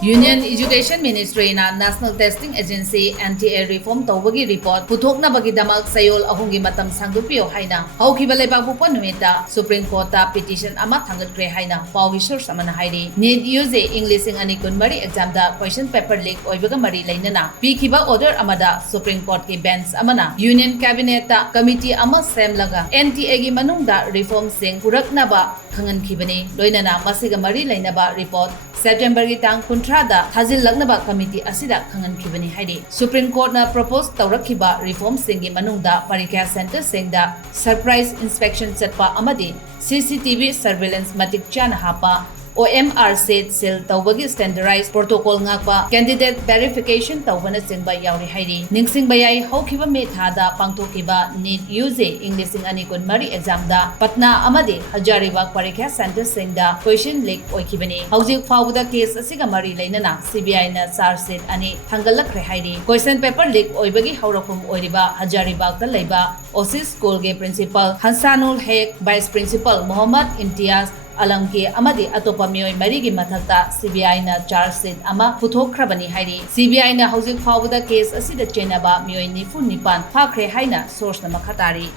Union Education Ministry na National Testing Agency NTA reform Toubagi report Puthoknabagidamak Cheiyol ahungi Matam Sangdokpiyu haina haukiba leibakpokpa numita Supreme Court ta petition ama thangatkre haina pawi source amana hairi NEET UG English ani kunmari exam da question paper leak oibaga mari leinana pikiba order amada Supreme Court ki bench amana Union Cabinet ta committee ama semlaga NTA gi manungda reform sing puraknaba khangan khibani loinana masiga mari leinaba report September gi tang da Thazil Lagnaba Committee Asida Kangan Kibani Haidi. Supreme Court na propose Taurakiba reform singi manungda Parikya Center singda surprise inspection setpa amadi CCTV surveillance matik chana hapa OMR said sel Toubagi standardized protocol ngakpa candidate verification taubana singba yauri haidi ningsing bayai haukiba me thada pangthokiba NEET UG English ani kunmari exam da Patna amadi Hazaribagh Parikya Center singda question leak oikibani hauzik fawda case asiga mari leinana CBI na charge sheet ani thangalakre haidi question paper leak oibagi haurakum oiriba Hazaribagh ta leiba OC school ge principal Hansanul Hek vice principal Muhammad Imtiaz Alamki amadi atopa mioi marigi mathakta CBI na charge sheet ama puthokhrabani hairi CBI na hauzik fawda case asida chenaba mioi nifu nipan Haikhre haina source na makhatari